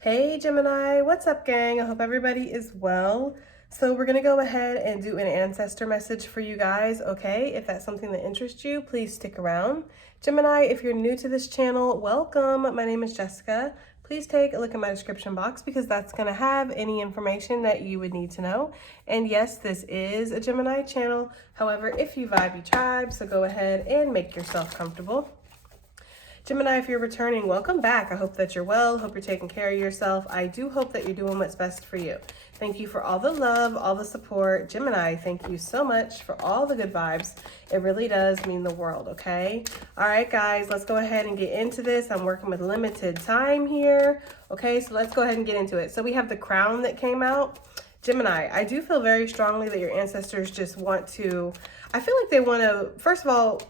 Hey Gemini, what's up gang? I hope everybody is well. So we're gonna go ahead and do an ancestor message for you guys, okay? If that's something that interests you, please stick around. Gemini, if you're new to this channel, welcome. My name is Jessica. Please take a look at my description box because that's gonna have any information that you would need to know. And yes, this is a Gemini channel. However, if you vibe, you tribe, so go ahead and make yourself comfortable. Gemini, if you're returning, welcome back. I hope that you're well. Hope you're taking care of yourself. I do hope that you're doing what's best for you. Thank you for all the love, all the support. Gemini, thank you so much for all the good vibes. It really does mean the world, okay? All right, guys, let's go ahead and get into this. I'm working with limited time here. Okay, so let's go ahead and get into it. So we have the crown that came out. Gemini, I do feel very strongly that your ancestors just want to, I feel like they want to, first of all,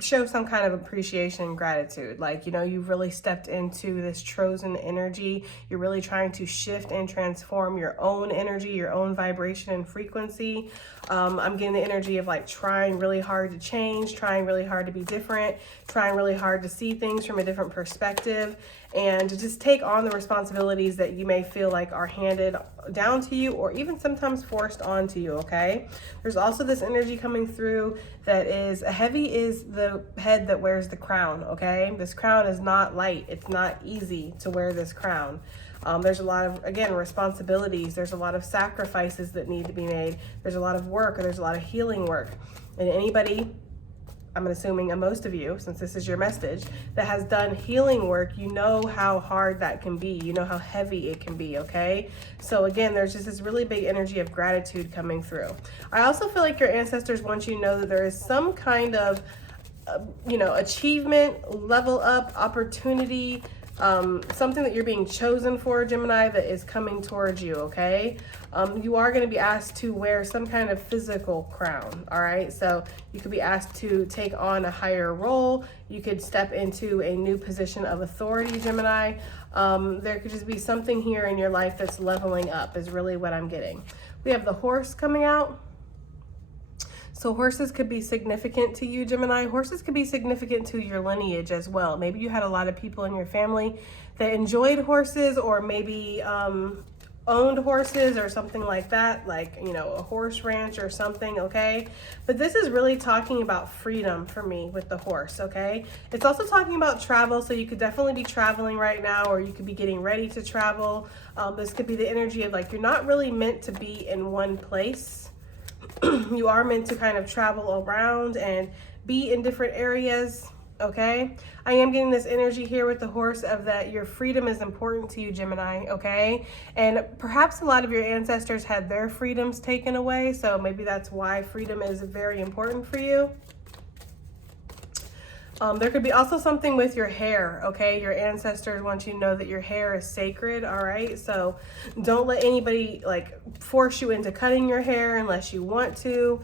show some kind of appreciation and gratitude. Like, you know, you've really stepped into this chosen energy. You're really trying to shift and transform your own energy, your own vibration and frequency. I'm getting the energy of like trying really hard to change, trying really hard to be different, trying really hard to see things from a different perspective, and to just take on the responsibilities that you may feel like are handed down to you or even sometimes forced onto you, okay? There's also this energy coming through that is heavy is the head that wears the crown, okay? This crown is not light. It's not easy to wear this crown. There's a lot of, again, responsibilities. There's a lot of sacrifices that need to be made. There's a lot of work, or there's a lot of healing work. And anybody, I'm assuming most of you, since this is your message, that has done healing work, you know how hard that can be. You know how heavy it can be, okay? So again, there's just this really big energy of gratitude coming through. I also feel like your ancestors want you to know that there is some kind of, achievement, level up, opportunity, something that you're being chosen for, Gemini, that is coming towards you, okay? You are going to be asked to wear some kind of physical crown, all right? So you could be asked to take on a higher role. You could step into a new position of authority, Gemini. There could just be something here in your life that's leveling up is really what I'm getting. We have the horse coming out. So horses could be significant to you, Gemini. Horses could be significant to your lineage as well. Maybe you had a lot of people in your family that enjoyed horses, or maybe owned horses or something like that, like, you know, a horse ranch or something, okay? But this is really talking about freedom for me with the horse, okay? It's also talking about travel, so you could definitely be traveling right now, or you could be getting ready to travel. This could be the energy of like, you're not really meant to be in one place. You are meant to kind of travel around and be in different areas, okay? I am getting this energy here with the horse of that your freedom is important to you, Gemini, okay? And perhaps a lot of your ancestors had their freedoms taken away, so maybe that's why freedom is very important for you. There could be also something with your hair, okay? Your ancestors want you to know that your hair is sacred, all right? So don't let anybody like force you into cutting your hair unless you want to.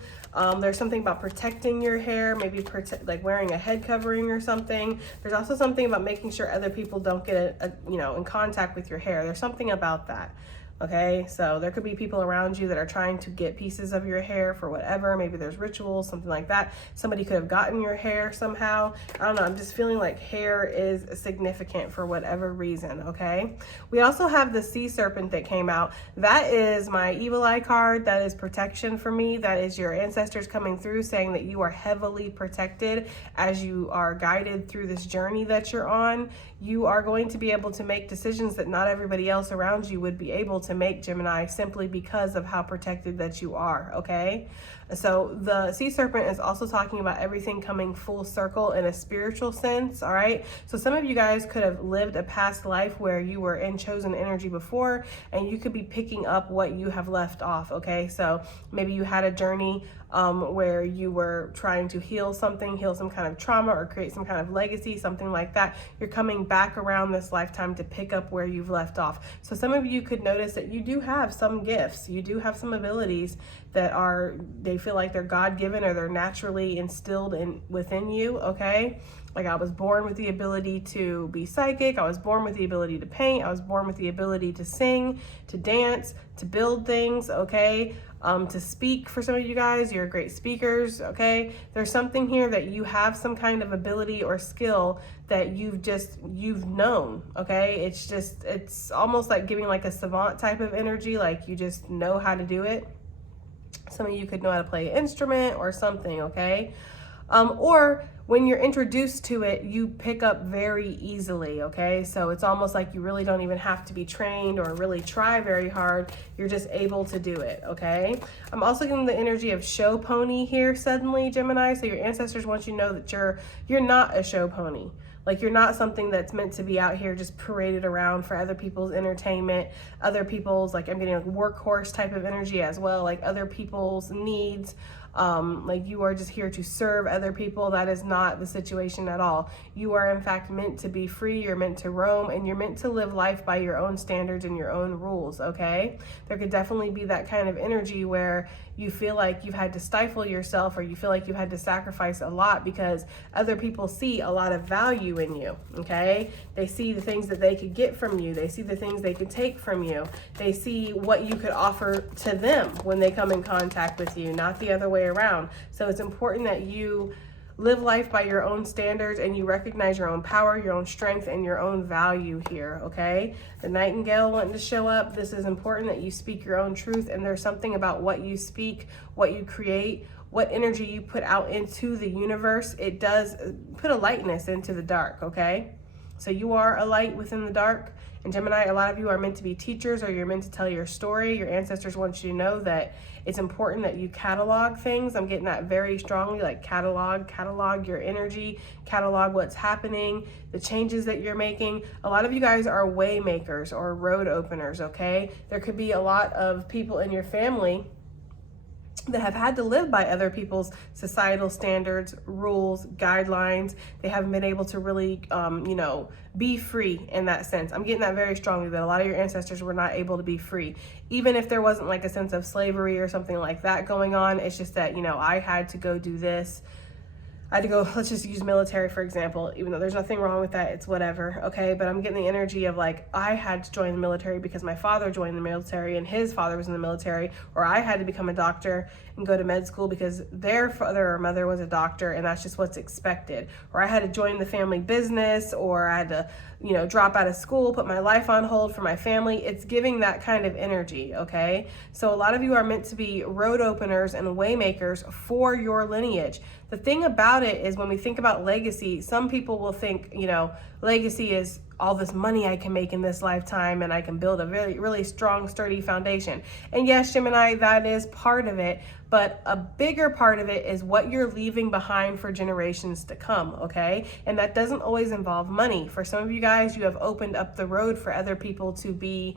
There's something about protecting your hair, maybe like wearing a head covering or something. There's also something about making sure other people don't get in contact with your hair. There's something about that. Okay, so there could be people around you that are trying to get pieces of your hair for whatever. Maybe there's rituals, something like that. Somebody could have gotten your hair somehow. I don't know. I'm just feeling like hair is significant for whatever reason, okay? We also have the sea serpent that came out. That is my evil eye card. That is protection for me. That is your ancestors coming through saying that you are heavily protected as you are guided through this journey that you're on. You are going to be able to make decisions that not everybody else around you would be able to make, Gemini, simply because of how protected that you are, okay? So the sea serpent is also talking about everything coming full circle in a spiritual sense, all right? So some of you guys could have lived a past life where you were in chosen energy before, and you could be picking up what you have left off, okay? So maybe you had a journey where you were trying to heal some kind of trauma, or create some kind of legacy, something like that. You're coming back around this lifetime to pick up where you've left off. So some of you could notice that you do have some gifts, you do have some abilities that they feel like they're God-given, or they're naturally instilled within you, okay? Like I was born with the ability to be psychic. I was born with the ability to paint. I was born with the ability to sing, to dance, to build things, okay? To speak. For some of you guys, you're great speakers, okay? There's something here that you have some kind of ability or skill that you've known, okay? It's almost like giving like a savant type of energy, like you just know how to do it. Some of you could know how to play an instrument or something, okay? Or when you're introduced to it, you pick up very easily, okay? So it's almost like you really don't even have to be trained or really try very hard. You're just able to do it, okay? I'm also getting the energy of show pony here suddenly, Gemini. So your ancestors want you to know that you're not a show pony. Like you're not something that's meant to be out here just paraded around for other people's entertainment, other people's, like I'm getting like workhorse type of energy as well, like other people's needs. Like you are just here to serve other people. That is not the situation at all. You are in fact meant to be free. You're meant to roam, and you're meant to live life by your own standards and your own rules, okay? There could definitely be that kind of energy where you feel like you've had to stifle yourself, or you feel like you've had to sacrifice a lot because other people see a lot of value in you, okay? They see the things that they could get from you. They see the things they could take from you. They see what you could offer to them when they come in contact with you, not the other way around. So it's important that you live life by your own standards and you recognize your own power, your own strength, and your own value here, okay? The Nightingale wanting to show up. This is important that you speak your own truth, and there's something about what you speak, what you create, what energy you put out into the universe. It does put a lightness into the dark, okay? So you are a light within the dark. And Gemini, a lot of you are meant to be teachers, or you're meant to tell your story. Your ancestors want you to know that it's important that you catalog things. I'm getting that very strongly, like catalog your energy, catalog what's happening, the changes that you're making. A lot of you guys are way makers or road openers, okay? There could be a lot of people in your family that have had to live by other people's societal standards, rules, guidelines. They haven't been able to really, be free in that sense. I'm getting that very strongly, that a lot of your ancestors were not able to be free. Even if there wasn't like a sense of slavery or something like that going on, it's just that, I had to go do this. I had to go, let's just use military, for example, even though there's nothing wrong with that, it's whatever, okay? But I'm getting the energy of like, I had to join the military because my father joined the military and his father was in the military, or I had to become a doctor and go to med school because their father or mother was a doctor and that's just what's expected. Or I had to join the family business, or I had to, drop out of school, put my life on hold for my family. It's giving that kind of energy, okay? So a lot of you are meant to be road openers and way makers for your lineage. The thing about it is when we think about legacy, some people will think, legacy is all this money I can make in this lifetime and I can build a really, really strong, sturdy foundation. And yes, Gemini, that is part of it, but a bigger part of it is what you're leaving behind for generations to come, okay? And that doesn't always involve money. For some of you guys, you have opened up the road for other people to be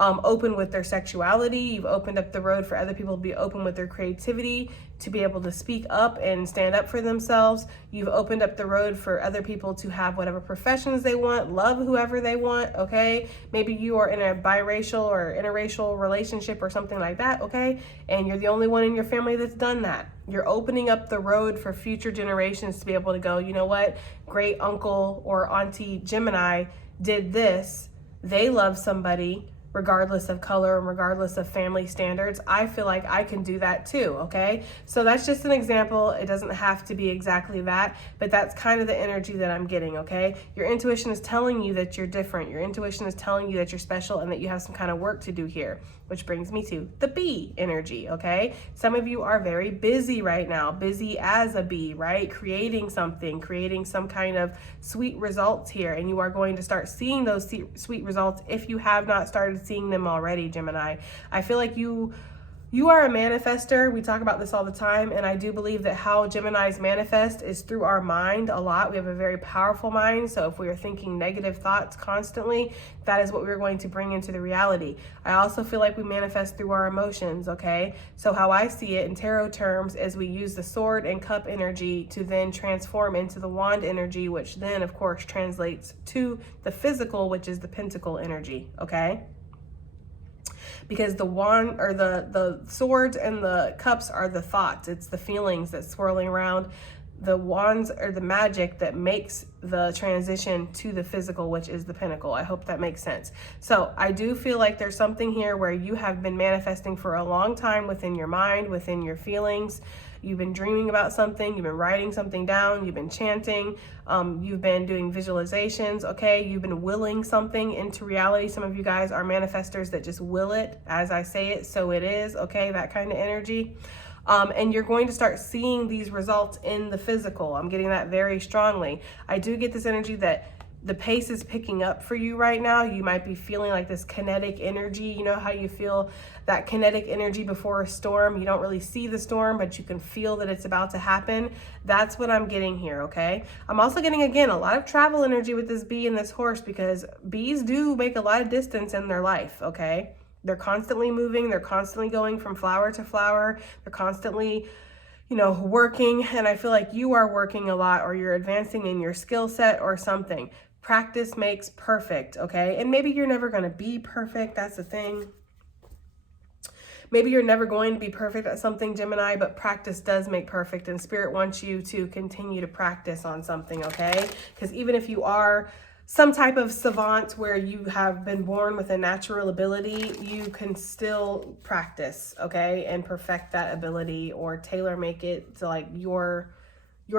open with their sexuality. You've opened up the road for other people to be open with their creativity, to be able to speak up and stand up for themselves. You've opened up the road for other people to have whatever professions they want, love whoever they want, okay? Maybe you are in a biracial or interracial relationship or something like that, okay? And you're the only one in your family that's done that. You're opening up the road for future generations to be able to go, you know what? Great uncle or auntie Gemini did this. They love somebody regardless of color and regardless of family standards. I feel like I can do that too, okay? So that's just an example. It doesn't have to be exactly that, but that's kind of the energy that I'm getting, okay? Your intuition is telling you that you're different. Your intuition is telling you that you're special and that you have some kind of work to do here, which brings me to the bee energy, okay? Some of you are very busy right now, busy as a bee, right? Creating something, creating some kind of sweet results here, and you are going to start seeing those sweet results if you have not started seeing them already, Gemini. I feel like you are a manifester. We talk about this all the time, and I do believe that how Geminis manifest is through our mind a lot. We have a very powerful mind, so if we are thinking negative thoughts constantly, that is what we're going to bring into the reality. I also feel like we manifest through our emotions, okay? So how I see it in tarot terms is we use the sword and cup energy to then transform into the wand energy, which then, of course, translates to the physical, which is the pentacle energy, okay? Because the wand or the swords and the cups are the thoughts. It's the feelings that's swirling around. the wands or the magic that makes the transition to the physical, which is the pinnacle. I hope that makes sense. So I do feel like there's something here where you have been manifesting for a long time within your mind, within your feelings. You've been dreaming about something, you've been writing something down, you've been chanting, you've been doing visualizations, okay? You've been willing something into reality. Some of you guys are manifestors that just will it. As I say it, so it is, okay? That kind of energy. And you're going to start seeing these results in the physical. I'm getting that very strongly. I do get this energy that the pace is picking up for you right now. You might be feeling like this kinetic energy. You know how you feel that kinetic energy before a storm? You don't really see the storm, but you can feel that it's about to happen. That's what I'm getting here, okay? I'm also getting, again, a lot of travel energy with this bee and this horse, because bees do make a lot of distance in their life, okay? They're constantly moving. They're constantly going from flower to flower. They're constantly, you know, working. And I feel like you are working a lot, or you're advancing in your skill set or something. Practice makes perfect, okay? And maybe you're never going to be perfect. That's the thing. Maybe you're never going to be perfect at something, Gemini, but practice does make perfect. And Spirit wants you to continue to practice on something, okay? Because even if you are some type of savant where you have been born with a natural ability, you can still practice, okay, and perfect that ability, or tailor make it to like your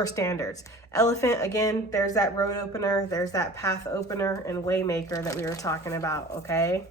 standards. Elephant, again, there's that road opener, there's that path opener and way maker that we were talking about, okay?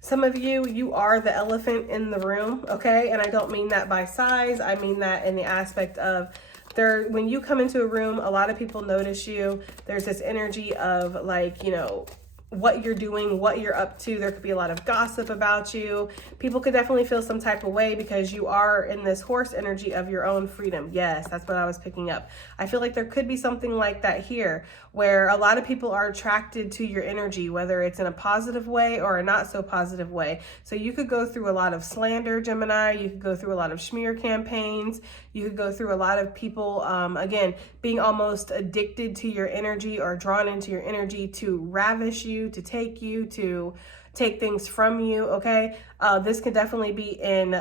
Some of you, you are the elephant in the room, okay? And I don't mean that by size. I mean that in the aspect of when you come into a room, a lot of people notice you. There's this energy of like, you know, what you're doing, what you're up to. There could be a lot of gossip about you. People could definitely feel some type of way because you are in this horse energy of your own freedom. Yes, that's what I was picking up. I feel like there could be something like that here, where a lot of people are attracted to your energy, whether it's in a positive way or a not so positive way. So you could go through a lot of slander, Gemini. You could go through a lot of smear campaigns. You could go through a lot of people, again, being almost addicted to your energy or drawn into your energy to ravish you, to take things from you, okay? This could definitely be in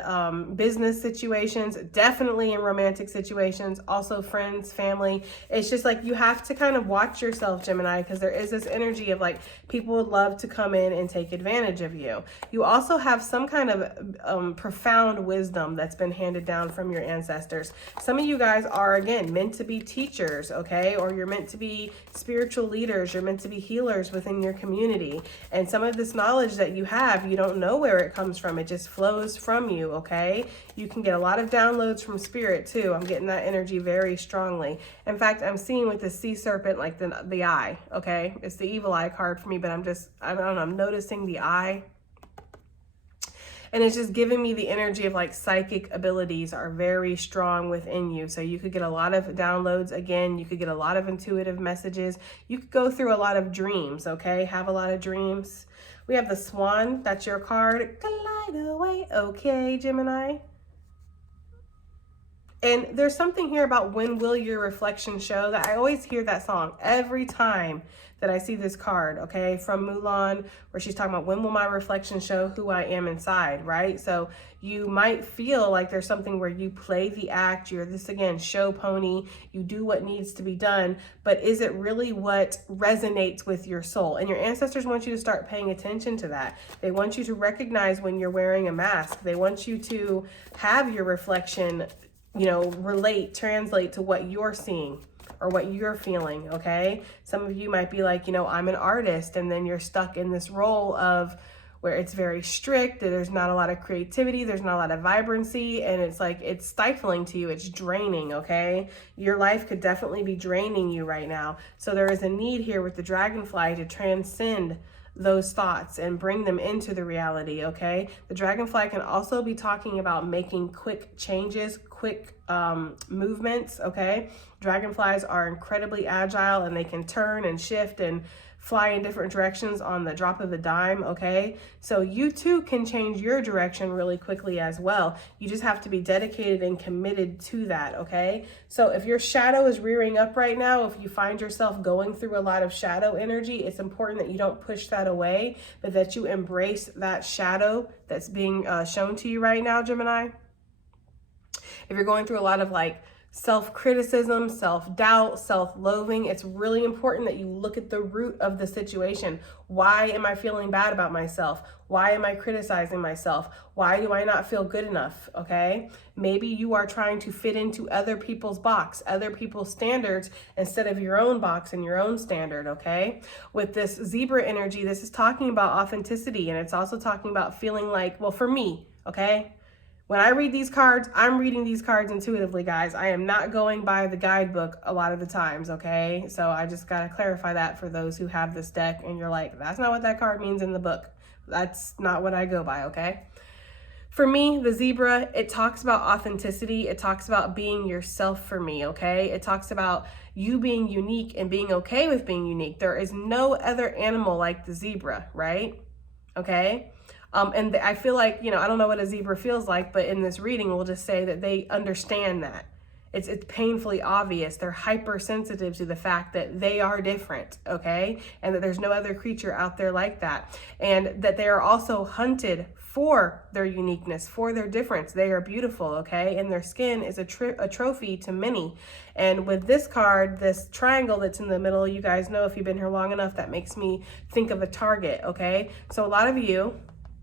business situations, definitely in romantic situations, also friends, family. It's just like you have to kind of watch yourself, Gemini, because there is this energy of like people would love to come in and take advantage of you. You also have some kind of profound wisdom that's been handed down from your ancestors. Some of you guys are, again, meant to be teachers, okay? Or you're meant to be spiritual leaders. You're meant to be healers within your community. And some of this knowledge that you have, you don't know where it comes from. It just flows from you, okay? You can get a lot of downloads from Spirit too. I'm getting that energy very strongly. In fact, I'm seeing with the sea serpent like the eye, okay? It's the evil eye card for me, but I don't know, I'm noticing the eye. And it's just giving me the energy of like psychic abilities are very strong within you. So you could get a lot of downloads. Again, you could get a lot of intuitive messages. You could go through a lot of dreams, okay? Have a lot of dreams. We have the Swan, that's your card. Glide away, okay, Gemini. And there's something here about when will your reflection show, that I always hear that song every time that I see this card, okay, from Mulan, where she's talking about when will my reflection show who I am inside, right? So you might feel like there's something where you play the act, you're this, again, show pony, you do what needs to be done, but is it really what resonates with your soul? And your ancestors want you to start paying attention to that. They want you to recognize when you're wearing a mask. They want you to have your reflection, you know, translate to what you're seeing or what you're feeling, okay? Some of you might be like, you know, I'm an artist, and then you're stuck in this role of where it's very strict, there's not a lot of creativity, there's not a lot of vibrancy, and it's like, it's stifling to you, it's draining, okay? Your life could definitely be draining you right now. So there is a need here with the dragonfly to transcend those thoughts and bring them into the reality, okay? The dragonfly can also be talking about making quick changes, quick movements, okay? Dragonflies are incredibly agile, and they can turn and shift and fly in different directions on the drop of a dime, okay? So you too can change your direction really quickly as well. You just have to be dedicated and committed to that, okay? So if your shadow is rearing up right now, if you find yourself going through a lot of shadow energy, it's important that you don't push that away, but that you embrace that shadow that's being shown to you right now, Gemini. If you're going through a lot of like self-criticism, self-doubt, self-loathing, it's really important that you look at the root of the situation. Why am I feeling bad about myself? Why am I criticizing myself? Why do I not feel good enough? Okay? Maybe you are trying to fit into other people's box, other people's standards, instead of your own box and your own standard, okay? With this zebra energy, this is talking about authenticity, and it's also talking about feeling like, well, for me, okay? When I read these cards, I'm reading these cards intuitively, guys. I am not going by the guidebook a lot of the times, okay? So I just got to clarify that for those who have this deck and you're like, that's not what that card means in the book. That's not what I go by, okay? For me, the zebra, it talks about authenticity. It talks about being yourself for me, okay? It talks about you being unique and being okay with being unique. There is no other animal like the zebra, right? Okay? And I feel like, you know, I don't know what a zebra feels like, but in this reading, we'll just say that they understand that. It's painfully obvious. They're hypersensitive to the fact that they are different, okay? And that there's no other creature out there like that. And that they are also hunted for their uniqueness, for their difference. They are beautiful, okay? And their skin is a trophy to many. And with this card, this triangle that's in the middle, you guys know if you've been here long enough, that makes me think of a target, okay? So a lot of you,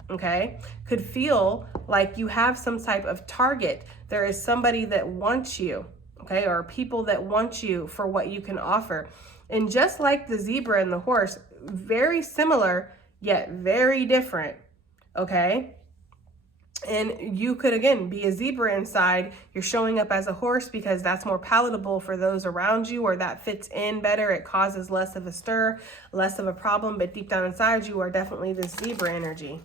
okay, could feel like you have some type of target. There is somebody that wants you, okay, or people that want you for what you can offer. And just like the zebra and the horse, very similar, yet very different, okay? And you could, again, be a zebra inside. You're showing up as a horse because that's more palatable for those around you, or that fits in better. It causes less of a stir, less of a problem, but deep down inside you are definitely this zebra energy.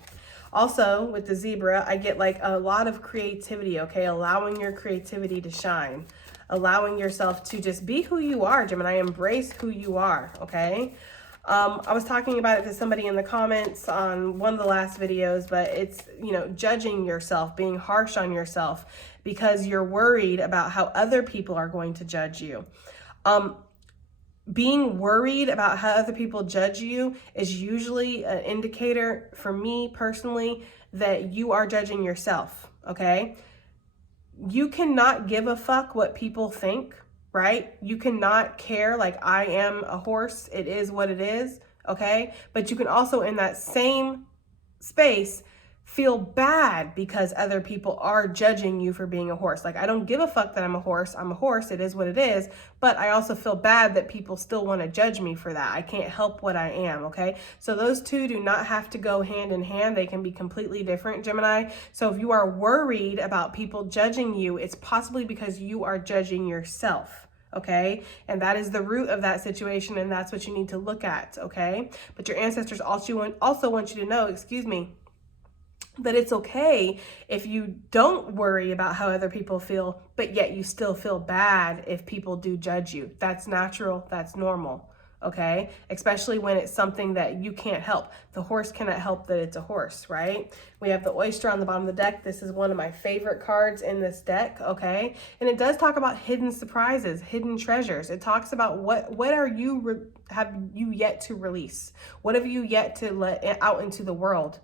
Also, with the zebra, I get like a lot of creativity, okay? Allowing your creativity to shine. Allowing yourself to just be who you are, Gemini. Embrace who you are, okay? I was talking about it to somebody in the comments on one of the last videos, but it's, you know, judging yourself, being harsh on yourself because you're worried about how other people are going to judge you. Being worried about how other people judge you is usually an indicator, for me personally, that you are judging yourself, okay? You cannot give a fuck what people think, right? You cannot care, like, I am a horse, it is what it is, okay? But you can also, in that same space, feel bad because other people are judging you for being a horse. Like, I don't give a fuck that I'm a horse, it is what it is, but I also feel bad that people still want to judge me for that. I can't help what I am, okay? So those two do not have to go hand in hand. They can be completely different, Gemini. So if you are worried about people judging you, it's possibly because you are judging yourself. Okay, and that is the root of that situation, and that's what you need to look at, okay? But your ancestors also want you to know, that it's okay if you don't worry about how other people feel, but yet you still feel bad if people do judge you. That's natural, that's normal, okay? Especially when it's something that you can't help. The horse cannot help that it's a horse, right? We have the oyster on the bottom of the deck. This is one of my favorite cards in this deck, okay? And it does talk about hidden surprises, hidden treasures. It talks about what have you yet to release? What have you yet to let out into the world?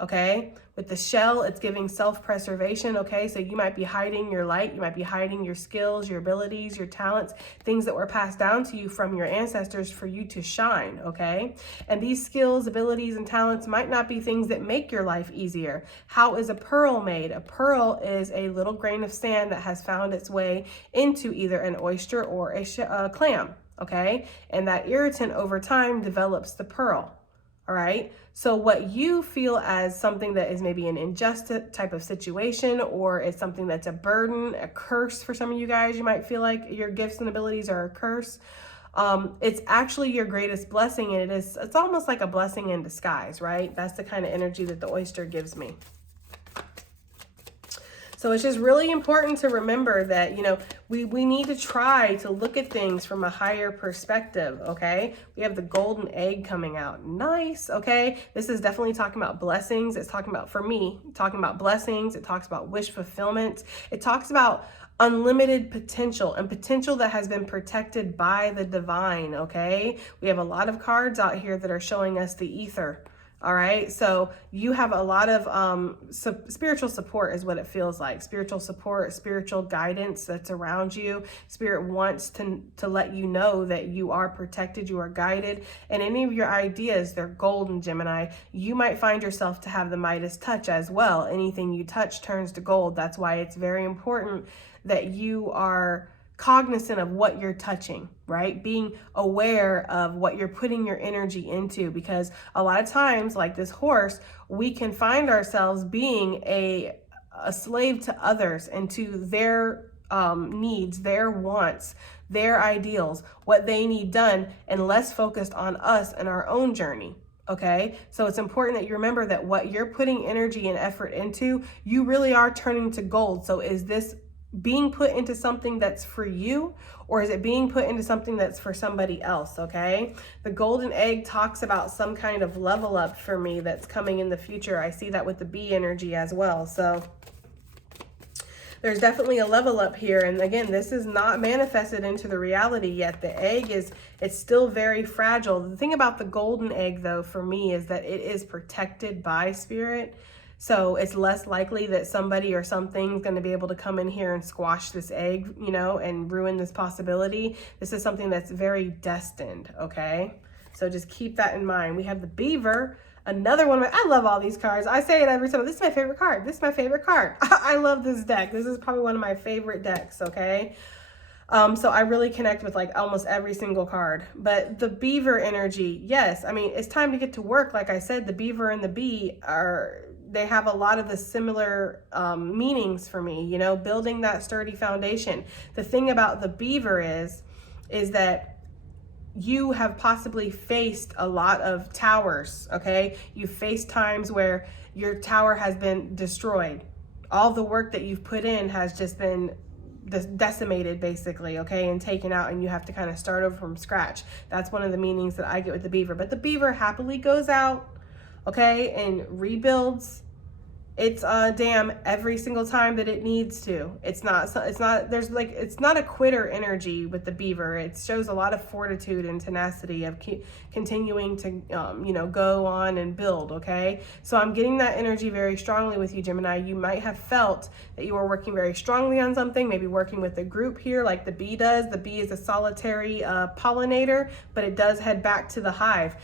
Okay, with the shell, it's giving self-preservation, okay? So you might be hiding your light, you might be hiding your skills, your abilities, your talents, things that were passed down to you from your ancestors for you to shine, okay? And these skills, abilities, and talents might not be things that make your life easier. How is a pearl made? A pearl is a little grain of sand that has found its way into either an oyster or a clam, okay? And that irritant over time develops the pearl. All right. So what you feel as something that is maybe an injustice type of situation, or it's something that's a burden, a curse for some of you guys, you might feel like your gifts and abilities are a curse. It's actually your greatest blessing, and it's almost like a blessing in disguise, right? That's the kind of energy that the oyster gives me. So it's just really important to remember that, you know, we need to try to look at things from a higher perspective, okay? We have the golden egg coming out. Nice, okay? This is definitely talking about blessings. It's talking about, for me, talking about blessings. It talks about wish fulfillment. It talks about unlimited potential, and potential that has been protected by the divine, okay? We have a lot of cards out here that are showing us the ether. All right. So you have a lot of spiritual support is what it feels like. Spiritual support, spiritual guidance that's around you. Spirit wants to let you know that you are protected, you are guided, and any of your ideas, they're golden, Gemini. You might find yourself to have the Midas touch as well. Anything you touch turns to gold. That's why it's very important that you are cognizant of what you're touching, right? Being aware of what you're putting your energy into, because a lot of times, like this horse, we can find ourselves being a slave to others and to their needs, their wants, their ideals, what they need done, and less focused on us and our own journey. Okay, so it's important that you remember that what you're putting energy and effort into, you really are turning to gold. So is this being put into something that's for you, or is it being put into something that's for somebody else? Okay, the golden egg talks about some kind of level up for me that's coming in the future. I see that with the bee energy as well. So there's definitely a level up here. And again, this is not manifested into the reality yet. The egg it's still very fragile. The thing about the golden egg though, for me, is that it is protected by spirit. So it's less likely that somebody or something's going to be able to come in here and squash this egg, you know, and ruin this possibility. This is something that's very destined, okay? So just keep that in mind. We have the beaver, another one. I love all these cards. I say it every time. This is my favorite card. This is my favorite card. I love this deck. This is probably one of my favorite decks, okay? So I really connect with like almost every single card. But the beaver energy, yes, I mean, it's time to get to work. Like I said, the beaver and the bee they have a lot of the similar meanings for me, you know, building that sturdy foundation. The thing about the beaver is that you have possibly faced a lot of towers, okay? You've faced times where your tower has been destroyed. All the work that you've put in has just been decimated basically, okay, and taken out, and you have to kind of start over from scratch. That's one of the meanings that I get with the beaver. But the beaver happily goes out, okay, and rebuilds its dam every single time that it needs to. It's not a quitter energy with the beaver. It shows a lot of fortitude and tenacity of continuing to you know, go on and build, okay? So I'm getting that energy very strongly with you, Gemini. You might have felt that you were working very strongly on something, maybe working with a group here like the bee does. The bee is a solitary pollinator, but it does head back to the hive.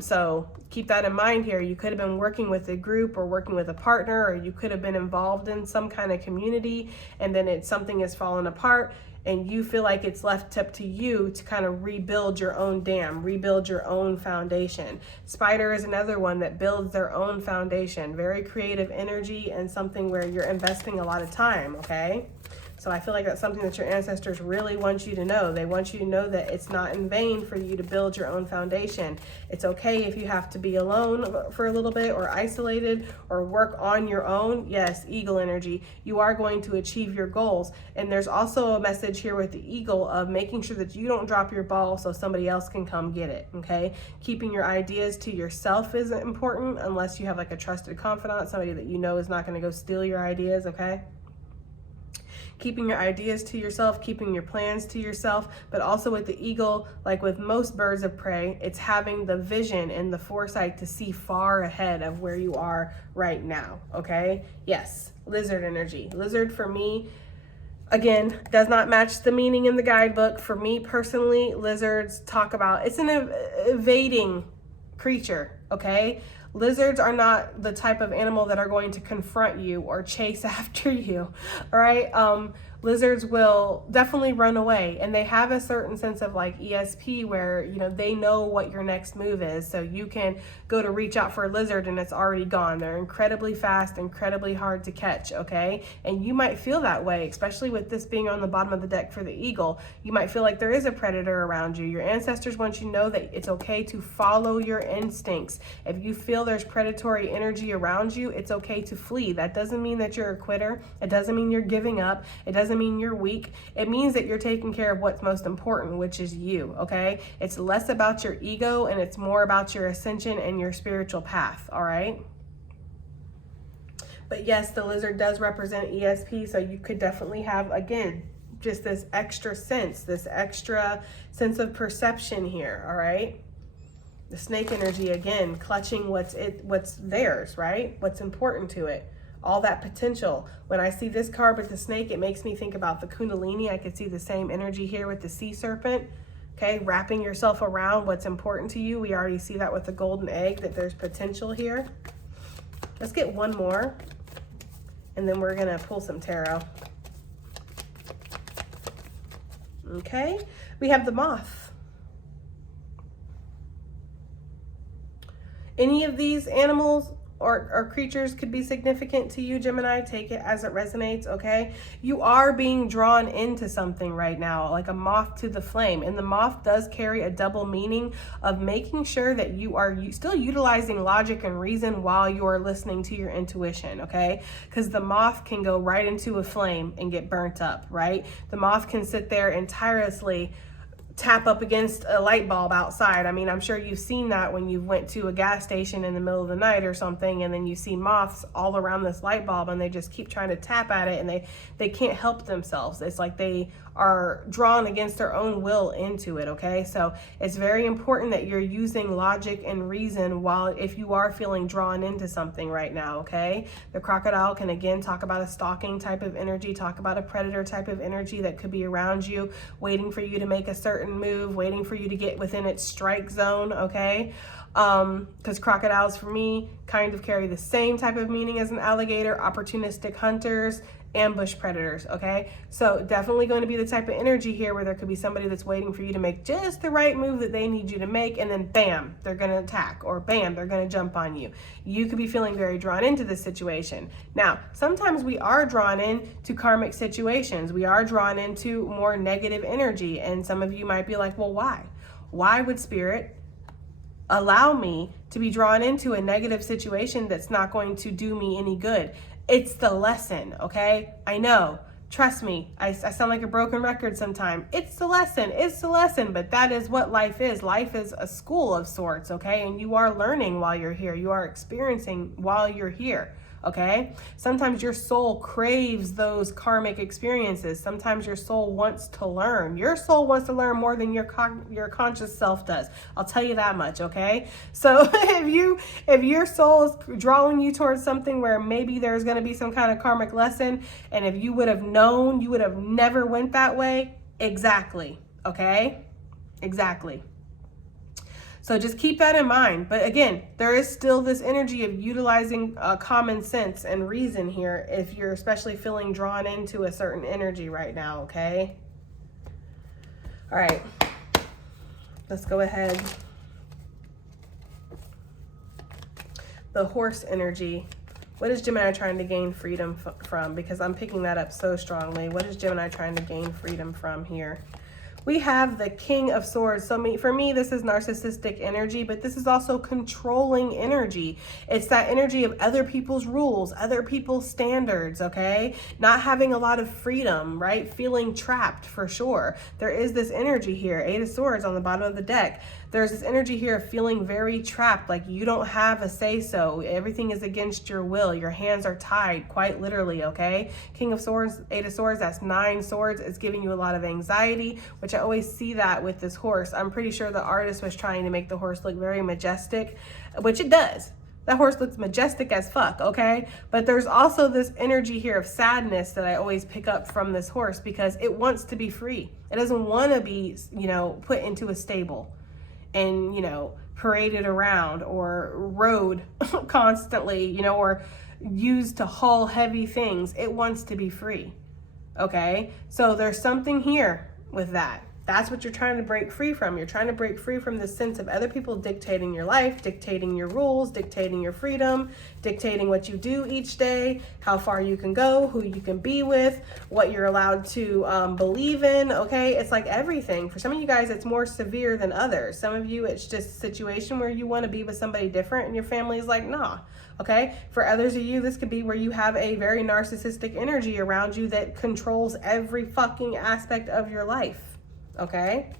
So keep that in mind here. You could have been working with a group or working with a partner, or you could have been involved in some kind of community, and then something has fallen apart, and you feel like it's left up to you to kind of rebuild your own dam, rebuild your own foundation. Spider is another one that builds their own foundation. Very creative energy, and something where you're investing a lot of time, okay? So I feel like that's something that your ancestors really want you to know. They want you to know that it's not in vain for you to build your own foundation. It's okay if you have to be alone for a little bit, or isolated, or work on your own. Yes, eagle energy. You are going to achieve your goals. And there's also a message here with the eagle of making sure that you don't drop your ball so somebody else can come get it, okay? Keeping your ideas to yourself is important, unless you have like a trusted confidant, somebody that you know is not going to go steal your ideas, okay? Keeping your ideas to yourself, keeping your plans to yourself. But also with the eagle, like with most birds of prey, it's having the vision and the foresight to see far ahead of where you are right now, okay? Yes, lizard energy. Lizard for me, again, does not match the meaning in the guidebook. For me personally, lizards talk about, it's an evading creature, okay? Lizards are not the type of animal that are going to confront you or chase after you, all right? Lizards will definitely run away, and they have a certain sense of like ESP where, you know, they know what your next move is. So you can go to reach out for a lizard and it's already gone. They're incredibly fast, incredibly hard to catch, okay? And you might feel that way, especially with this being on the bottom of the deck for the eagle. You might feel like there is a predator around you. Your ancestors want you to know that it's okay to follow your instincts. If you feel there's predatory energy around you, it's okay to flee. That doesn't mean that you're a quitter. It doesn't mean you're giving up. It doesn't mean you're weak. It means that you're taking care of what's most important, which is you, okay? It's less about your ego and it's more about your ascension and your spiritual path, all right? But yes, the lizard does represent ESP, so you could definitely have, again, just this extra sense of perception here, all right? The snake energy, again, clutching what's theirs, right? What's important to it. All that potential. When I see this card with the snake, it makes me think about the Kundalini. I could see the same energy here with the sea serpent. Okay, wrapping yourself around what's important to you. We already see that with the golden egg, that there's potential here. Let's get one more, and then we're gonna pull some tarot. Okay, we have the moth. Any of these animals or creatures could be significant to you, Gemini. Take it as it resonates, okay? You are being drawn into something right now, like a moth to the flame. And the moth does carry a double meaning of making sure that you are still utilizing logic and reason while you are listening to your intuition, okay? Because the moth can go right into a flame and get burnt up, right? The moth can sit there and tirelessly tap up against a light bulb outside. I mean, I'm sure you've seen that when you went to a gas station in the middle of the night or something, and then you see moths all around this light bulb, and they just keep trying to tap at it, and they can't help themselves. It's like they are drawn against their own will into it, okay? So it's very important that you're using logic and reason while, if you are feeling drawn into something right now, okay? The crocodile can, again, talk about a stalking type of energy, talk about a predator type of energy that could be around you, waiting for you to make a certain move, waiting for you to get within its strike zone, okay? Because crocodiles, for me, kind of carry the same type of meaning as an alligator, opportunistic hunters, ambush predators, okay? So definitely going to be the type of energy here where there could be somebody that's waiting for you to make just the right move that they need you to make, and then bam, they're going to attack, or bam, they're going to jump on you. You could be feeling very drawn into this situation. Now, sometimes we are drawn into karmic situations. We are drawn into more negative energy, and some of you might be like, well, why? Why would Spirit allow me to be drawn into a negative situation that's not going to do me any good? It's the lesson, okay? I know. Trust me, I sound like a broken record sometimes. It's the lesson, but that is what life is. Life is a school of sorts, okay? And you are learning while you're here. You are experiencing while you're here, okay? Sometimes your soul craves those karmic experiences. Sometimes your soul wants to learn. Your soul wants to learn more than your conscious self does. I'll tell you that much, okay? So if your soul is drawing you towards something where maybe there's going to be some kind of karmic lesson, and if you would have known, you would have never went that way. Exactly, okay? Exactly. So just keep that in mind. But again, there is still this energy of utilizing common sense and reason here if you're especially feeling drawn into a certain energy right now, okay? All right, let's go ahead. The horse energy. What is Gemini trying to gain freedom from? Because I'm picking that up so strongly. What is Gemini trying to gain freedom from here? We have the King of Swords. So for me, this is narcissistic energy, but this is also controlling energy. It's that energy of other people's rules, other people's standards, okay? Not having a lot of freedom, right? Feeling trapped for sure. There is this energy here, Eight of Swords on the bottom of the deck. There's this energy here of feeling very trapped, like you don't have a say-so. Everything is against your will. Your hands are tied, quite literally, okay? King of Swords, Eight of Swords, that's 9 swords. It's giving you a lot of anxiety, which I always see that with this horse. I'm pretty sure the artist was trying to make the horse look very majestic, which it does. That horse looks majestic as fuck, okay? But there's also this energy here of sadness that I always pick up from this horse because it wants to be free. It doesn't want to be, put into a stable and, paraded around or rode constantly, or used to haul heavy things. It wants to be free, okay? So there's something here with that. That's what you're trying to break free from. You're trying to break free from this sense of other people dictating your life, dictating your rules, dictating your freedom, dictating what you do each day, how far you can go, who you can be with, what you're allowed to believe in, okay? It's like everything. For some of you guys, it's more severe than others. Some of you, it's just a situation where you want to be with somebody different and your family is like, nah. Okay, for others of you, this could be where you have a very narcissistic energy around you that controls every fucking aspect of your life. Okay,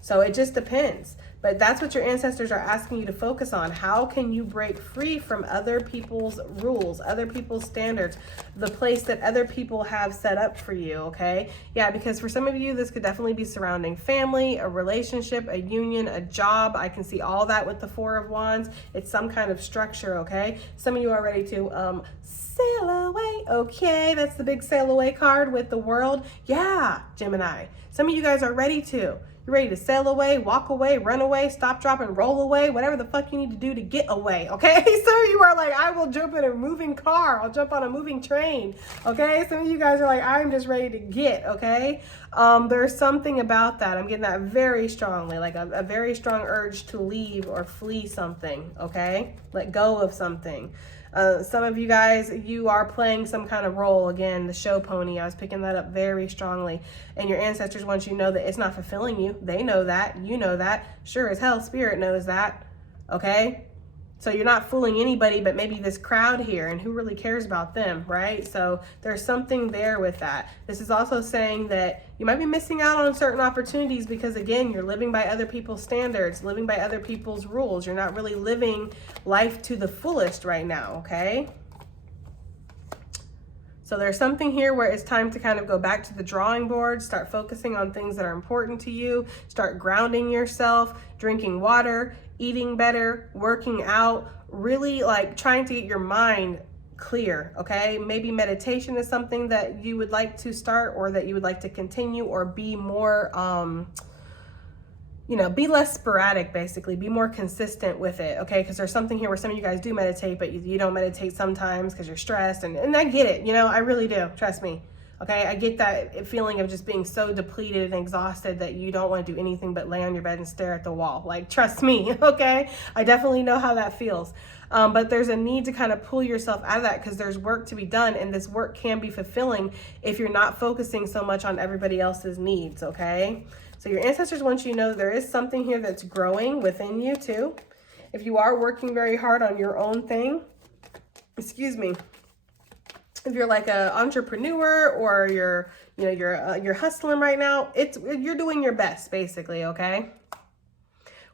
so it just depends. But that's what your ancestors are asking you to focus on. How can you break free from other people's rules, other people's standards, the place that other people have set up for you, okay? Yeah, because for some of you, this could definitely be surrounding family, a relationship, a union, a job. I can see all that with the Four of Wands. It's some kind of structure, okay? Some of you are ready to sail away. Okay, that's the big sail away card with the world. Yeah, Gemini. Some of you guys are ready to. You're ready to sail away, walk away, run away, stop, drop, and roll away, whatever the fuck you need to do to get away, okay? Some of you are like, I will jump in a moving car. I'll jump on a moving train, okay? Some of you guys are like, I'm just ready to get, okay? There's something about that. I'm getting that very strongly, like a very strong urge to leave or flee something, okay? Let go of something. Some of you guys, you are playing some kind of role. Again, the show pony, I was picking that up very strongly. And your ancestors want you to know that it's not fulfilling you. They know that. You know that. Sure as hell, Spirit knows that. Okay? So you're not fooling anybody but maybe this crowd here, and who really cares about them, right? So there's something there with that. This is also saying that you might be missing out on certain opportunities because, again, you're living by other people's standards, living by other people's rules. You're not really living life to the fullest right now, okay? So there's something here where it's time to kind of go back to the drawing board, start focusing on things that are important to you, start grounding yourself, drinking water, eating better, working out, really like trying to get your mind clear, okay? Maybe meditation is something that you would like to start or that you would like to continue, or be more, be less sporadic, basically. Be more consistent with it, okay? Because there's something here where some of you guys do meditate, but you don't meditate sometimes because you're stressed. And I get it, I really do. Trust me, okay? I get that feeling of just being so depleted and exhausted that you don't want to do anything but lay on your bed and stare at the wall. Like, trust me, okay? I definitely know how that feels. But there's a need to kind of pull yourself out of that because there's work to be done, and this work can be fulfilling if you're not focusing so much on everybody else's needs, okay? So your ancestors want you to know there is something here that's growing within you too. If you are working very hard on your own thing, excuse me, if you're like an entrepreneur or you're hustling right now, you're doing your best, basically, okay?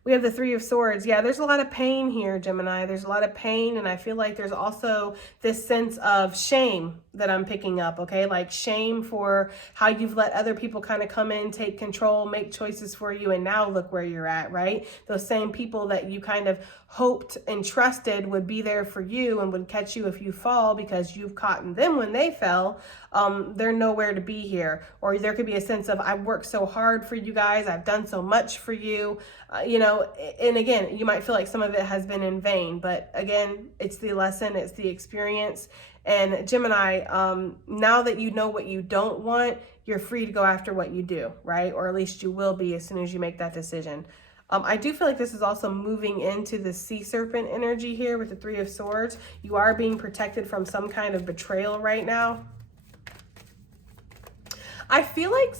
We have the Three of Swords. Yeah, there's a lot of pain here, Gemini. There's a lot of pain, and I feel like there's also this sense of shame that I'm picking up, okay? Like shame for how you've let other people kind of come in, take control, make choices for you, and now look where you're at, right? Those same people that you kind of hoped and trusted would be there for you and would catch you if you fall because you've caught them when they fell, they're nowhere to be here. Or there could be a sense of, I've worked so hard for you guys, I've done so much for you, and again, you might feel like some of it has been in vain, but again, it's the lesson, it's the experience. And Gemini, now that you know what you don't want, you're free to go after what you do, right? Or at least you will be as soon as you make that decision. I do feel like this is also moving into the sea serpent energy here with the Three of Swords. You are being protected from some kind of betrayal right now. I feel like,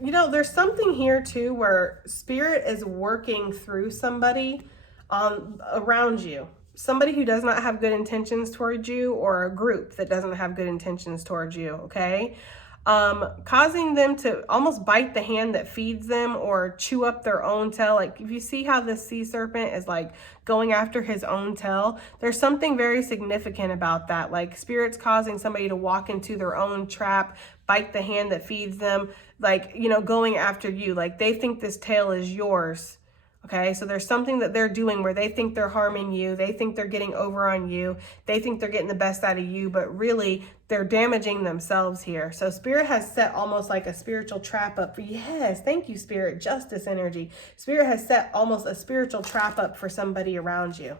there's something here too where Spirit is working through somebody around you. Somebody who does not have good intentions towards you, or a group that doesn't have good intentions towards you, okay? Causing them to almost bite the hand that feeds them or chew up their own tail. Like if you see how the sea serpent is like going after his own tail, there's something very significant about that. Like Spirit's causing somebody to walk into their own trap, bite the hand that feeds them, like, going after you. Like they think this tail is yours. Okay, so there's something that they're doing where they think they're harming you. They think they're getting over on you. They think they're getting the best out of you, but really they're damaging themselves here. So Spirit has set almost like a spiritual trap up for you. Yes, thank you, Spirit. Justice energy. Spirit has set almost a spiritual trap up for somebody around you.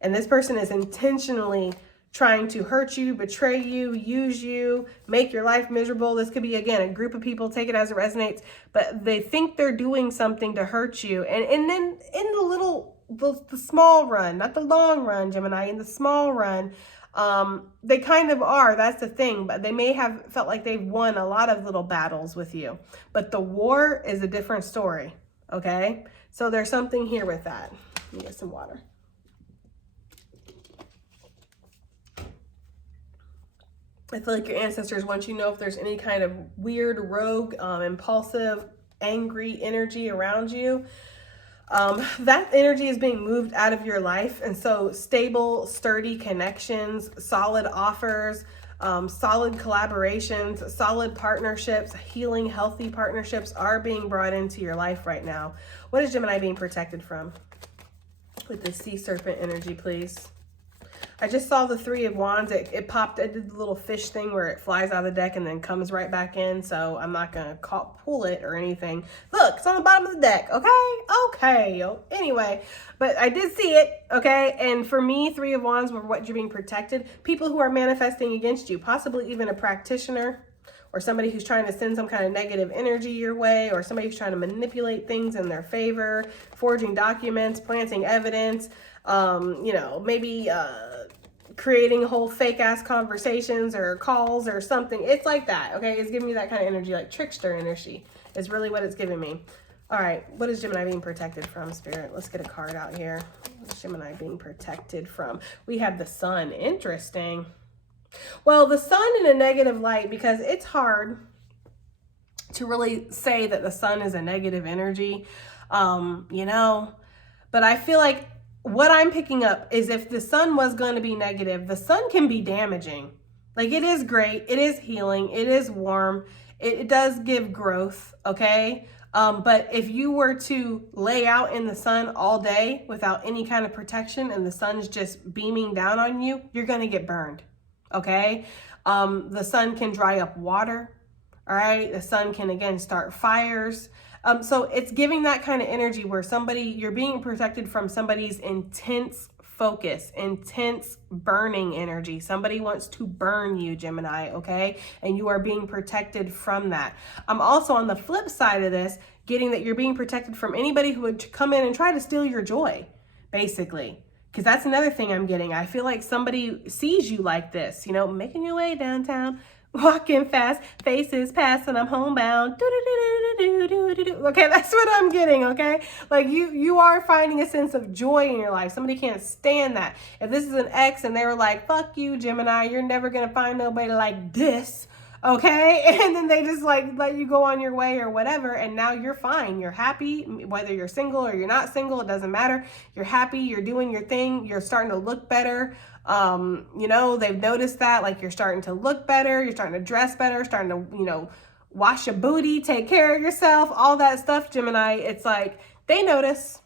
And this person is intentionally trying to hurt you, betray you, use you, make your life miserable. This could be, again, a group of people, take it as it resonates, but they think they're doing something to hurt you. And then in the small run, not the long run, Gemini, in the small run, they kind of are, that's the thing, but they may have felt like they've won a lot of little battles with you. But the war is a different story, okay? So there's something here with that. Let me get some water. I feel like your ancestors want you to know if there's any kind of weird, rogue, impulsive, angry energy around you. That energy is being moved out of your life. And so stable, sturdy connections, solid offers, solid collaborations, solid partnerships, healing, healthy partnerships are being brought into your life right now. What is Gemini being protected from with the sea serpent energy, please? I just saw the Three of Wands. It popped. I did the little fish thing where it flies out of the deck and then comes right back in. So I'm not going to pull it or anything. Look, it's on the bottom of the deck. Okay. Anyway, but I did see it. Okay. And for me, Three of Wands were what you're being protected. People who are manifesting against you, possibly even a practitioner or somebody who's trying to send some kind of negative energy your way, or somebody who's trying to manipulate things in their favor, forging documents, planting evidence, maybe creating whole fake ass conversations or calls or something. It's like that, okay? It's giving me that kind of energy, like trickster energy is really what it's giving me. All right, what is Gemini being protected from, Spirit? Let's get a card out here. What is Gemini being protected from? We have the Sun. Interesting. Well, the Sun in a negative light, because it's hard to really say that the Sun is a negative energy, but I feel like what I'm picking up is if the Sun was going to be negative, the Sun can be damaging. Like, it is great. It is healing. It is warm. It does give growth. Okay. But if you were to lay out in the sun all day without any kind of protection and the sun's just beaming down on you, you're going to get burned. Okay. The sun can dry up water. All right. The sun can, again, start fires. So it's giving that kind of energy where you're being protected from somebody's intense focus, intense burning energy. Somebody wants to burn you, Gemini. Okay. And you are being protected from that. I'm also, on the flip side of this, getting that you're being protected from anybody who would come in and try to steal your joy, basically. Because that's another thing I'm getting. I feel like somebody sees you like this, making your way downtown, walking fast, faces passing, I'm homebound. Okay, that's what I'm getting, okay? Like you are finding a sense of joy in your life. Somebody can't stand that. If this is an ex and they were like, fuck you, Gemini, you're never going to find nobody like this, okay? And then they just like let you go on your way or whatever, and now you're fine. You're happy, whether you're single or you're not single, it doesn't matter. You're happy, you're doing your thing, you're starting to look better. They've noticed that, like, you're starting to look better, you're starting to dress better, starting to, wash your booty, take care of yourself, all that stuff, Gemini. It's like they notice.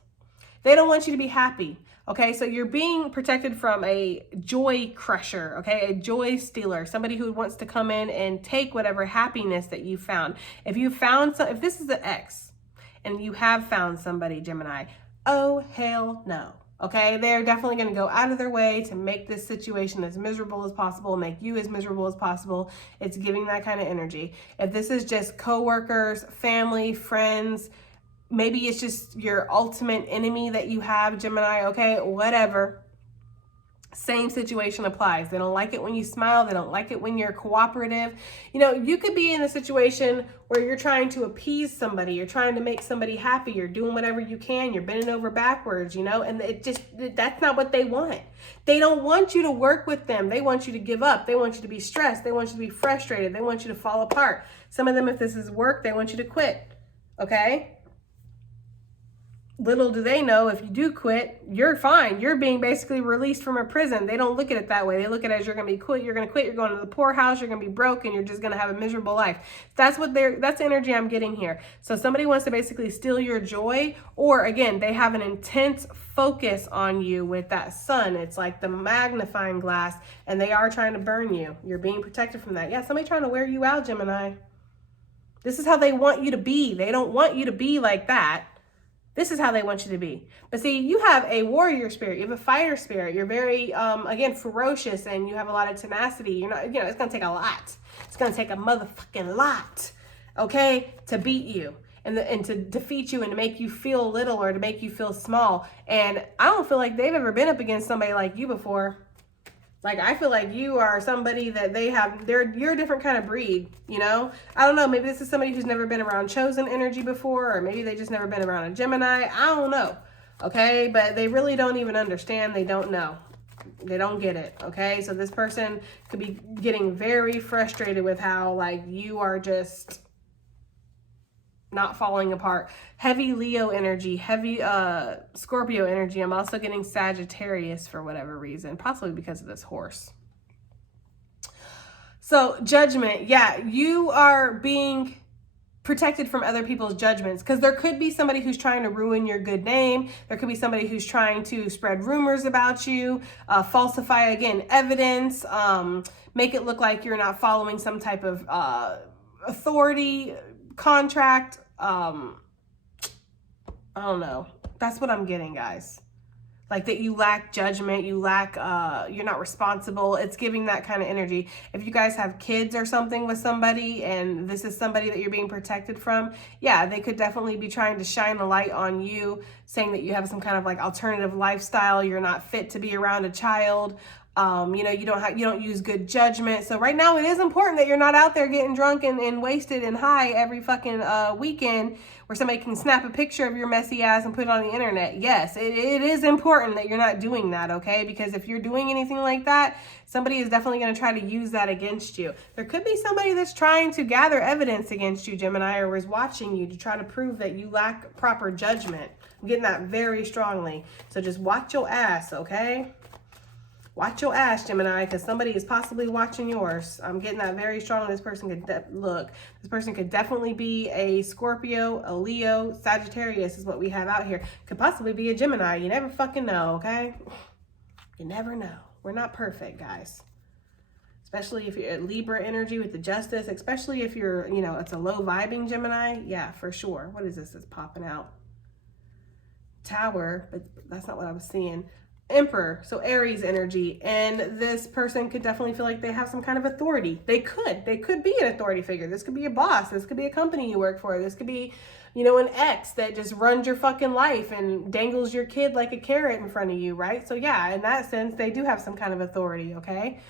They don't want you to be happy. Okay, so you're being protected from a joy crusher, okay, a joy stealer, somebody who wants to come in and take whatever happiness that you found. If this is an ex and you have found somebody, Gemini, oh, hell no. Okay, they're definitely going to go out of their way to make this situation as miserable as possible, make you as miserable as possible. It's giving that kind of energy. If this is just coworkers, family, friends, maybe it's just your ultimate enemy that you have, Gemini, okay, whatever. Same situation applies. They don't like it when you smile. They don't like it when you're cooperative. You could be in a situation where you're trying to appease somebody. You're trying to make somebody happy. You're doing whatever you can. You're bending over backwards, and that's not what they want. They don't want you to work with them. They want you to give up. They want you to be stressed. They want you to be frustrated. They want you to fall apart. Some of them, if this is work, they want you to quit. Okay? Little do they know, if you do quit, you're fine. You're being basically released from a prison. They don't look at it that way. They look at it as you're going to be quit. You're going to quit. You're going to the poorhouse. You're going to be broke, and you're just going to have a miserable life. That's the energy I'm getting here. So somebody wants to basically steal your joy, or again, they have an intense focus on you with that sun. It's like the magnifying glass, and they are trying to burn you. You're being protected from that. Yeah, somebody trying to wear you out, Gemini. This is how they want you to be. They don't want you to be like that. This is how they want you to be. But see, you have a warrior spirit. You have a fighter spirit. You're very, again, ferocious, and you have a lot of tenacity. You're not, it's going to take a lot. It's going to take a motherfucking lot, okay, to beat you and to defeat you and to make you feel little or to make you feel small. And I don't feel like they've ever been up against somebody like you before. Like, I feel like you are somebody that you're a different kind of breed, I don't know, maybe this is somebody who's never been around chosen energy before, or maybe they just never been around a Gemini. I don't know, okay? But they really don't even understand. They don't know. They don't get it, okay? So this person could be getting very frustrated with how, like, you are just not falling apart. Heavy Leo energy, heavy Scorpio energy. I'm also getting Sagittarius for whatever reason, possibly because of this horse. So judgment, yeah, you are being protected from other people's judgments, because there could be somebody who's trying to ruin your good name. There could be somebody who's trying to spread rumors about you, falsify, again, evidence, make it look like you're not following some type of authority, contract. I don't know. That's what I'm getting, guys. Like that you lack judgment, you lack, you're not responsible. It's giving that kind of energy. If you guys have kids or something with somebody and this is somebody that you're being protected from, yeah, they could definitely be trying to shine a light on you, saying that you have some kind of like alternative lifestyle. You're not fit to be around a child. You know, you don't use good judgment. So right now it is important that you're not out there getting drunk and wasted and high every fucking weekend, where somebody can snap a picture of your messy ass and put it on the internet. Yes, it is important that you're not doing that, okay? Because if you're doing anything like that, somebody is definitely going to try to use that against you. There could be somebody that's trying to gather evidence against you, Gemini, or is watching you to try to prove that you lack proper judgment. I'm getting that very strongly. So just watch your ass, okay? Watch your ass, Gemini, because somebody is possibly watching yours. I'm getting that very strong. This person could, this person could definitely be a Scorpio, a Leo, Sagittarius is what we have out here. Could possibly be a Gemini. You never fucking know, okay? You never know. We're not perfect, guys. Especially if you're at Libra energy with the Justice, especially if you're, you know, it's a low vibing Gemini. Yeah, for sure. What is this that's popping out? Tower, but that's not what I was seeing. Emperor, so Aries energy, and this person could definitely feel like they have some kind of authority. They could be an authority figure. This could be a boss. This could be a company you work for. This could be, you know, an ex that just runs your fucking life and dangles your kid like a carrot in front of you, right? So yeah, in that sense, they do have some kind of authority, okay?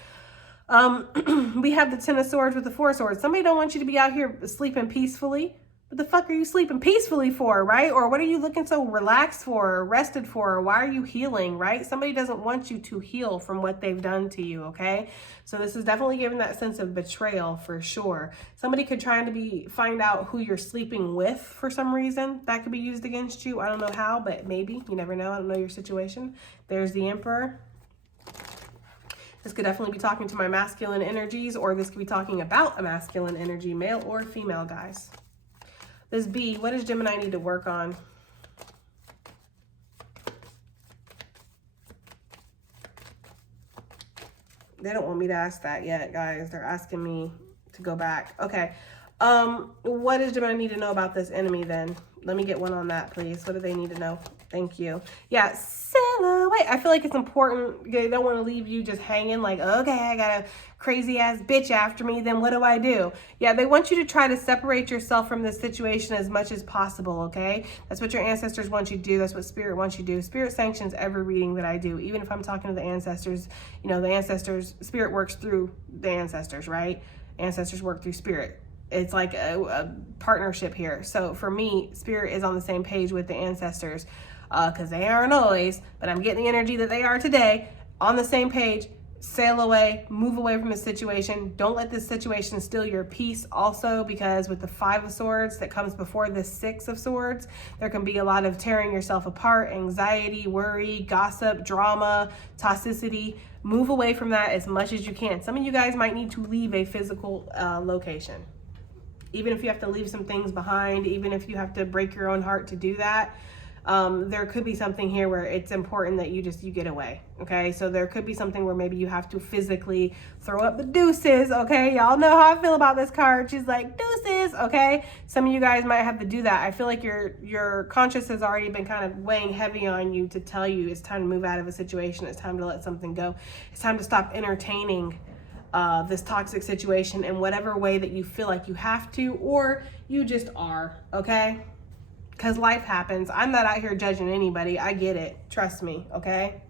We have the Ten of Swords with the Four of Swords. Somebody don't want you to be out here sleeping peacefully. What the fuck are you sleeping peacefully for, right? Or what are you looking so relaxed for, or rested for, or why are you healing, right? Somebody doesn't want you to heal from what they've done to you, okay? So this is definitely giving that sense of betrayal for sure. Somebody could try to find out who you're sleeping with for some reason. That could be used against you. I don't know how, but maybe. You never know. I don't know your situation. There's the Emperor. This could definitely be talking to my masculine energies, or this could be talking about a masculine energy, male or female, guys. This B, what does Gemini need to work on? They don't want me to ask that yet, guys. They're asking me to go back. Okay. What does Gemini need to know about this enemy then? Let me get one on that, please. What do they need to know? Thank you. Yeah, silhouette. I feel like it's important. They don't want to leave you just hanging like, okay, I got a crazy ass bitch after me. Then what do I do? Yeah, they want you to try to separate yourself from this situation as much as possible, okay? That's what your ancestors want you to do. That's what Spirit wants you to do. Spirit sanctions every reading that I do. Even if I'm talking to the ancestors, you know, the ancestors, Spirit works through the ancestors, right? Ancestors work through Spirit. It's like a partnership here. So for me, Spirit is on the same page with the ancestors because they aren't always, but I'm getting the energy that they are today, on the same page. Sail away, move away from the situation. Don't let this situation steal your peace also, because with the Five of Swords that comes before the Six of Swords, there can be a lot of tearing yourself apart, anxiety, worry, gossip, drama, toxicity. Move away from that as much as you can. Some of you guys might need to leave a physical location. Even if you have to leave some things behind, even if you have to break your own heart to do that, there could be something here where it's important that you get away, okay? So there could be something where maybe you have to physically throw up the deuces, okay? Y'all know how I feel about this card. She's like, deuces, okay? Some of you guys might have to do that. I feel like your conscience has already been kind of weighing heavy on you to tell you it's time to move out of a situation. It's time to let something go. It's time to stop entertaining this toxic situation in whatever way that you feel like you have to, or you just are, okay? Because life happens. I'm not out here judging anybody. I get it. Trust me, okay?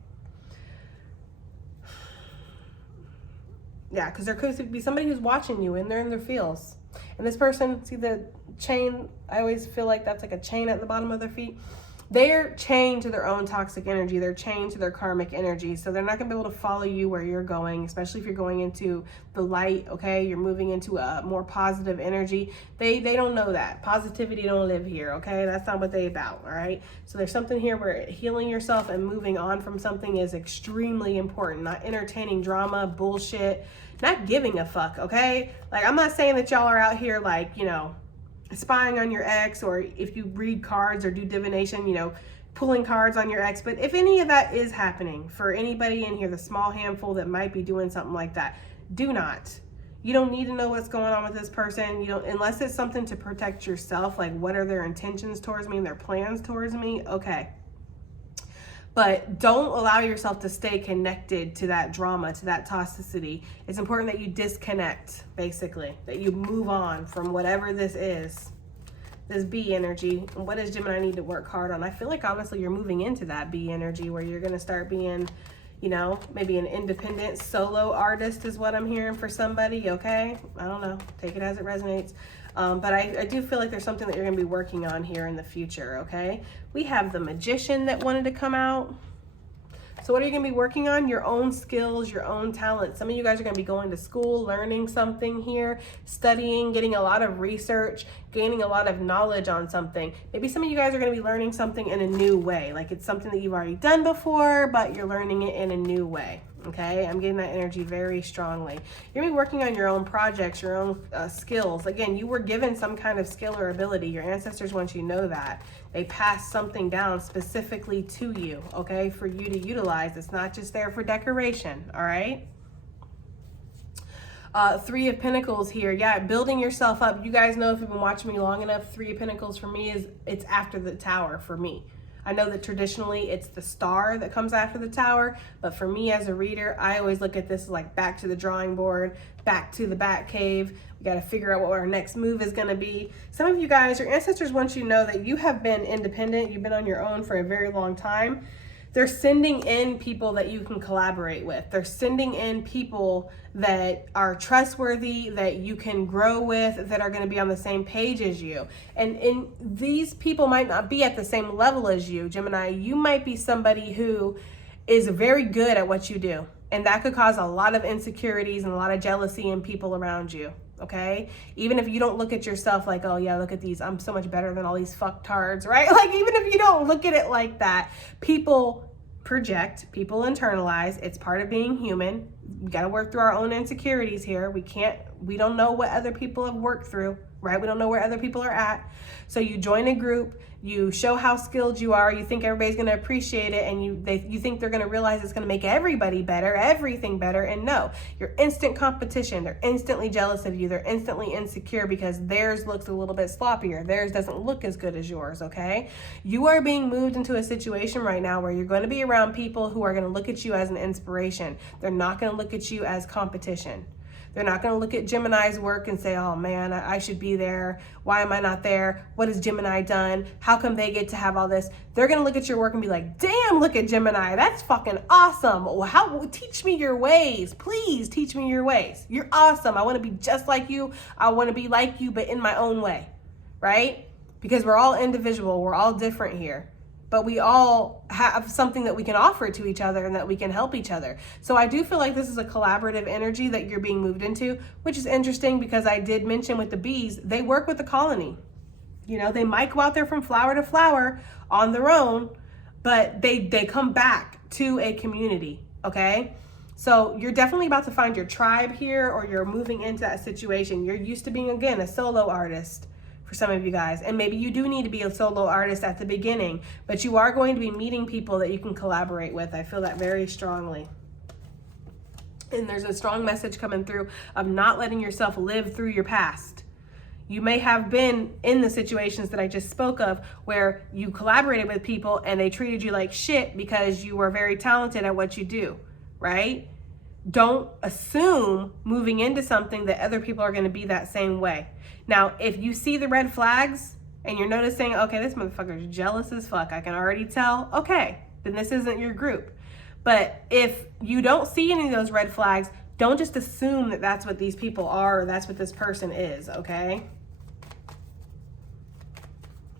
Yeah, because there could be somebody who's watching you and they're in their feels. And this person, see the chain? I always feel like that's like a chain at the bottom of their feet. they're chained to their own toxic energy. They're chained to their karmic energy. So they're not going to be able to follow you where you're going, especially if you're going into the light, okay? You're moving into a more positive energy. They don't know that. Positivity don't live here, okay? That's not what they about, all right? So there's something here where healing yourself and moving on from something is extremely important. Not entertaining drama, bullshit, not giving a fuck, okay? Like, I'm not saying that y'all are out here like, you know, spying on your ex, or if you read cards or do divination, you know, pulling cards on your ex. But if any of that is happening for anybody in here, the small handful that might be doing something like that, do not. You don't need to know what's going on with this person. You don't, unless it's something to protect yourself, like what are their intentions towards me and their plans towards me, okay. But don't allow yourself to stay connected to that drama, to that toxicity. It's important that you disconnect, basically, that you move on from whatever this is, this B energy. And what does Gemini need to work hard on? I feel like, honestly, you're moving into that B energy where you're going to start being, you know, maybe an independent solo artist is what I'm hearing for somebody, okay? I don't know. Take it as it resonates. But I do feel like there's something that you're going to be working on here in the future, okay? We have the Magician that wanted to come out. So what are you going to be working on? Your own skills, your own talents. Some of you guys are going to be going to school, learning something here, studying, getting a lot of research, gaining a lot of knowledge on something. Maybe some of you guys are going to be learning something in a new way. Like it's something that you've already done before, but you're learning it in a new way. Okay, I'm getting that energy very strongly. You're going to be working on your own projects, your own skills. Again, you were given some kind of skill or ability. Your ancestors want you to know that. They passed something down specifically to you, okay, for you to utilize. It's not just there for decoration, all right? Three of Pentacles here. Yeah, building yourself up. You guys know if you've been watching me long enough, Three of Pentacles for me is, it's after the Tower for me. I know that traditionally it's the Star that comes after the Tower, but for me as a reader, I always look at this like back to the drawing board, back to the bat cave. We got to figure out what our next move is going to be. Some of you guys, your ancestors want you to know that you have been independent. You've been on your own for a very long time. They're sending in people that you can collaborate with. They're sending in people that are trustworthy, that you can grow with, that are going to be on the same page as you. And these people might not be at the same level as you, Gemini. You might be somebody who is very good at what you do. And that could cause a lot of insecurities and a lot of jealousy in people around you. Okay, even if you don't look at yourself like, oh yeah, look at these, I'm so much better than all these fucktards, right? Like, even if you don't look at it like that, people project, people internalize. It's part of being human. We got to work through our own insecurities here. We don't know what other people have worked through, right? We don't know where other people are at. So you join a group, you show how skilled you are, you think everybody's going to appreciate it, and you think they're going to realize it's going to make everybody better, everything better, and no. You're instant competition. They're instantly jealous of you. They're instantly insecure because theirs looks a little bit sloppier. Theirs doesn't look as good as yours, okay? You are being moved into a situation right now where you're going to be around people who are going to look at you as an inspiration. They're not going to look at you as competition. They're not going to look at Gemini's work and say, oh man, I should be there. Why am I not there? What has Gemini done? How come they get to have all this? They're going to look at your work and be like, damn, look at Gemini. That's fucking awesome. Teach me your ways. Please teach me your ways. You're awesome. I want to be just like you. I want to be like you, but in my own way, right? Because we're all individual. We're all different here. But we all have something that we can offer to each other and that we can help each other. So I do feel like this is a collaborative energy that you're being moved into, which is interesting because I did mention with the bees, they work with the colony. You know, they might go out there from flower to flower on their own, but they come back to a community, okay? So you're definitely about to find your tribe here, or you're moving into that situation. You're used to being, again, a solo artist. For some of you guys, and maybe you do need to be a solo artist at the beginning, but you are going to be meeting people that you can collaborate with. I feel that very strongly. And there's a strong message coming through of not letting yourself live through your past. You may have been in the situations that I just spoke of where you collaborated with people and they treated you like shit because you were very talented at what you do, right? Don't assume moving into something that other people are going to be that same way. Now, if you see the red flags and you're noticing, okay, this motherfucker's jealous as fuck, I can already tell, okay, then this isn't your group. But if you don't see any of those red flags, don't just assume that that's what these people are or that's what this person is, okay?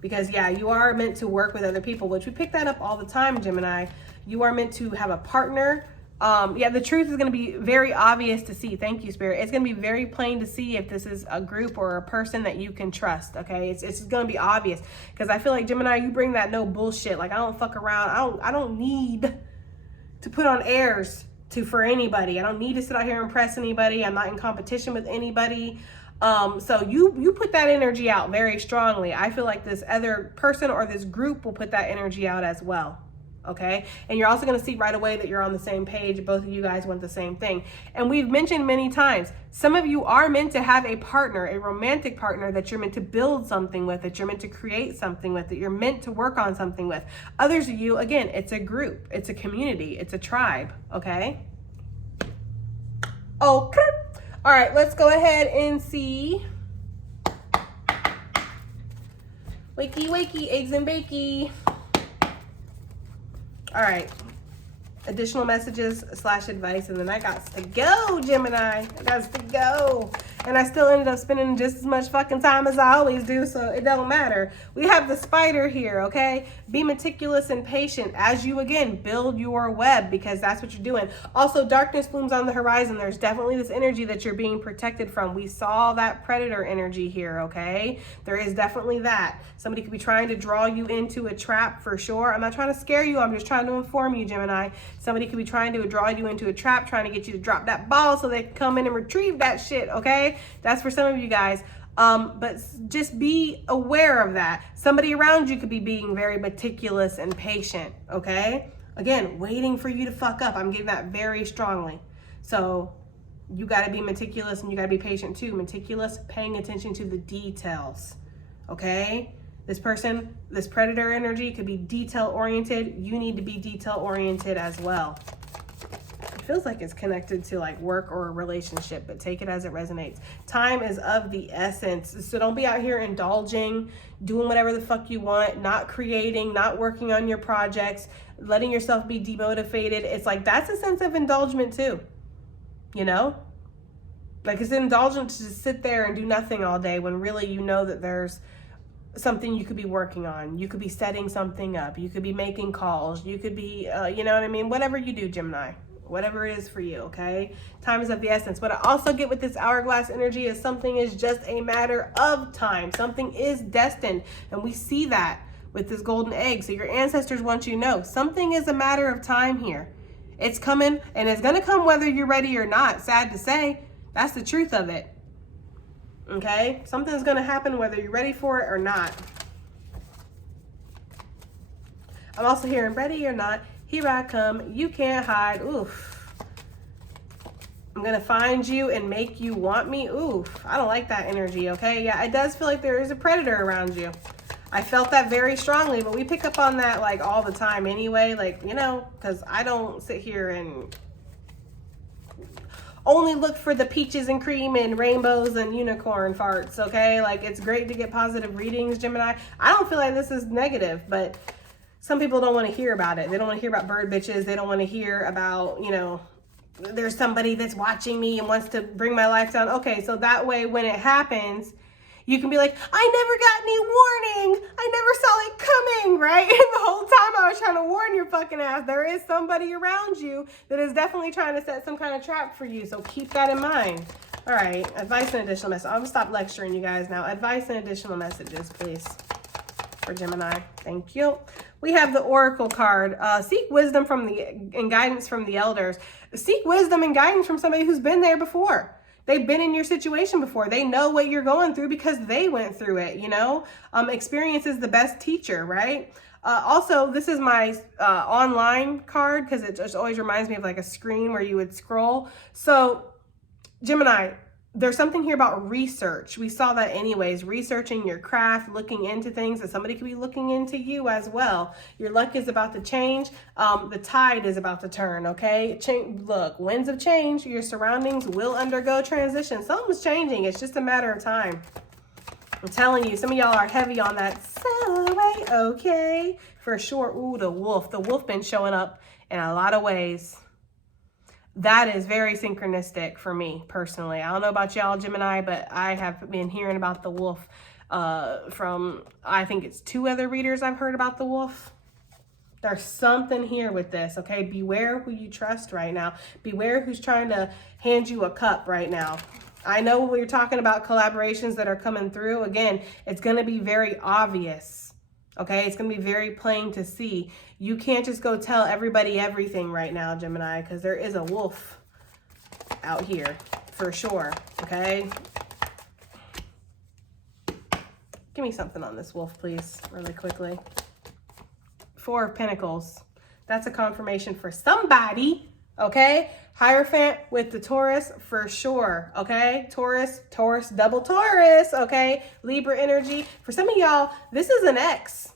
Because yeah, you are meant to work with other people, which we pick that up all the time, Gemini. You are meant to have a partner. Yeah, the truth is going to be very obvious to see. Thank you, Spirit. It's going to be very plain to see if this is a group or a person that you can trust. Okay, it's going to be obvious, because I feel like, Gemini, you bring that no bullshit. Like, I don't fuck around. I don't need to put on airs for anybody. I don't need to sit out here and impress anybody. I'm not in competition with anybody. So you put that energy out very strongly. I feel like this other person or this group will put that energy out as well. Okay, and you're also going to see right away that you're on the same page. Both of you guys want the same thing. And we've mentioned many times, some of you are meant to have a partner, a romantic partner that you're meant to build something with, that you're meant to create something with, that you're meant to work on something with. Others of you, again, it's a group, it's a community, it's a tribe. Okay. Okay. All right, let's go ahead and see. Wakey, wakey, eggs and bakey. All right, additional messages / advice, and then I got to go, Gemini. I got to go. And I still ended up spending just as much fucking time as I always do, so it don't matter. We have the spider here, okay? Be meticulous and patient as you, again, build your web, because that's what you're doing. Also, darkness looms on the horizon. There's definitely this energy that you're being protected from. We saw that predator energy here, okay? There is definitely that. Somebody could be trying to draw you into a trap for sure. I'm not trying to scare you. I'm just trying to inform you, Gemini. Somebody could be trying to draw you into a trap, trying to get you to drop that ball so they can come in and retrieve that shit, okay? That's for some of you guys. But just be aware of that. Somebody around you could be being very meticulous and patient, okay? Again, waiting for you to fuck up. I'm getting that very strongly. So you got to be meticulous, and you got to be patient too. Meticulous, paying attention to the details, okay? This person, this predator energy could be detail oriented. You need to be detail oriented as well. It feels like it's connected to like work or a relationship, but take it as it resonates. Time is of the essence. So don't be out here indulging, doing whatever the fuck you want, not creating, not working on your projects, letting yourself be demotivated. It's like, that's a sense of indulgement too, you know? Like, it's indulgent to just sit there and do nothing all day when really you know that there's something you could be working on. You could be setting something up. You could be making calls. You could be, you know what I mean? Whatever you do, Gemini. Whatever it is for you, okay? Time is of the essence. What I also get with this hourglass energy is something is just a matter of time. Something is destined. And we see that with this golden egg. So your ancestors want you to know something is a matter of time here. It's coming, and it's going to come whether you're ready or not. Sad to say, that's the truth of it. Okay? Something's going to happen whether you're ready for it or not. I'm also hearing ready or not. Here I come, you can't hide, oof. I'm gonna find you and make you want me, oof. I don't like that energy, okay? Yeah, it does feel like there is a predator around you. I felt that very strongly, but we pick up on that like all the time anyway, like, you know, because I don't sit here and only look for the peaches and cream and rainbows and unicorn farts, okay? Like, it's great to get positive readings, Gemini. I don't feel like this is negative, but some people don't want to hear about it. They don't want to hear about bird bitches. They don't want to hear about, you know, there's somebody that's watching me and wants to bring my life down. Okay, so that way when it happens, you can be like, I never got any warning. I never saw it coming, right? And the whole time I was trying to warn your fucking ass. There is somebody around you that is definitely trying to set some kind of trap for you. So keep that in mind. All right, advice and additional messages. I'm going to stop lecturing you guys now. Advice and additional messages, please, for Gemini. Thank you. We have the Oracle card. Seek wisdom and guidance from the elders. Seek wisdom and guidance from somebody who's been there before. They've been in your situation before. They know what you're going through because they went through it, you know? Experience is the best teacher, right? Also, this is my online card because it just always reminds me of like a screen where you would scroll. So, Gemini, there's something here about research. We saw that anyways, researching your craft, looking into things, and somebody could be looking into you as well. Your luck is about to change. The tide is about to turn, okay? Look, winds of change. Your surroundings will undergo transition. Something's changing. It's just a matter of time. I'm telling you, some of y'all are heavy on that. Celebrate, okay? For sure. Ooh, the wolf. The wolf been showing up in a lot of ways. That is very synchronistic for me personally. I don't know about y'all, Gemini, but I have been hearing about the wolf from, I think it's 2 other readers I've heard about the wolf. There's something here with this, okay? Beware who you trust right now. Beware who's trying to hand you a cup right now. I know we're talking about collaborations that are coming through. Again, it's going to be very obvious, okay? It's going to be very plain to see. You can't just go tell everybody everything right now, Gemini, because there is a wolf out here for sure, okay? Give me something on this wolf, please, really quickly. 4 of Pentacles. That's a confirmation for somebody, okay? Hierophant with the Taurus for sure, okay? Taurus, double Taurus, okay? Libra energy. For some of y'all, this is an ex.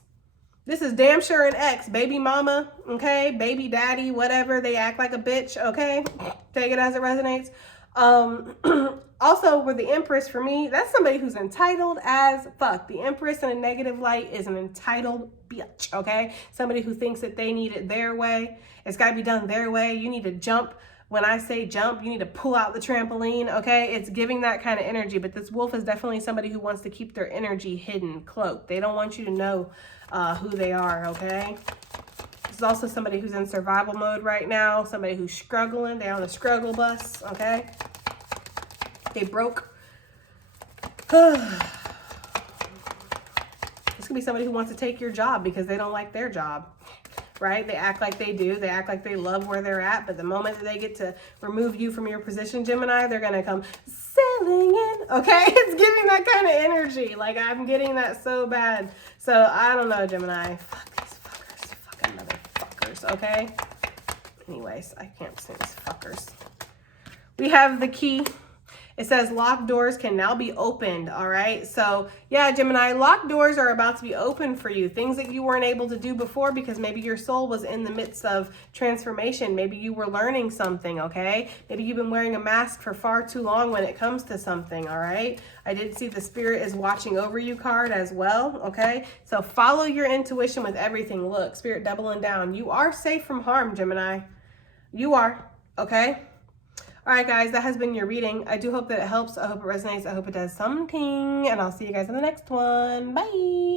This is damn sure an ex. Baby mama, okay? Baby daddy, whatever. They act like a bitch, okay? Take it as it resonates. Also, with the Empress, for me, that's somebody who's entitled as fuck. The Empress in a negative light is an entitled bitch, okay? Somebody who thinks that they need it their way. It's got to be done their way. You need to jump. When I say jump, you need to pull out the trampoline, okay? It's giving that kind of energy, but this wolf is definitely somebody who wants to keep their energy hidden, cloaked. They don't want you to know who they are, okay? This is also somebody who's in survival mode right now, somebody who's struggling. They're on the struggle bus, okay? They broke. This could be somebody who wants to take your job because they don't like their job, right? They act like they do. They act like they love where they're at. But the moment that they get to remove you from your position, Gemini, they're going to come sailing in. Okay? It's giving that kind of energy. Like, I'm getting that so bad. So, I don't know, Gemini. Fuck these fuckers. Fucking motherfuckers. Okay? Anyways, I can't say these fuckers. We have the key. It says locked doors can now be opened, all right? So, yeah, Gemini, locked doors are about to be open for you. Things that you weren't able to do before because maybe your soul was in the midst of transformation. Maybe you were learning something, okay? Maybe you've been wearing a mask for far too long when it comes to something, all right? I did see the Spirit is watching over you card as well, okay? So follow your intuition with everything. Look, Spirit doubling down. You are safe from harm, Gemini. You are, okay? All right, guys, that has been your reading. I do hope that it helps. I hope it resonates. I hope it does something. And I'll see you guys in the next one. Bye.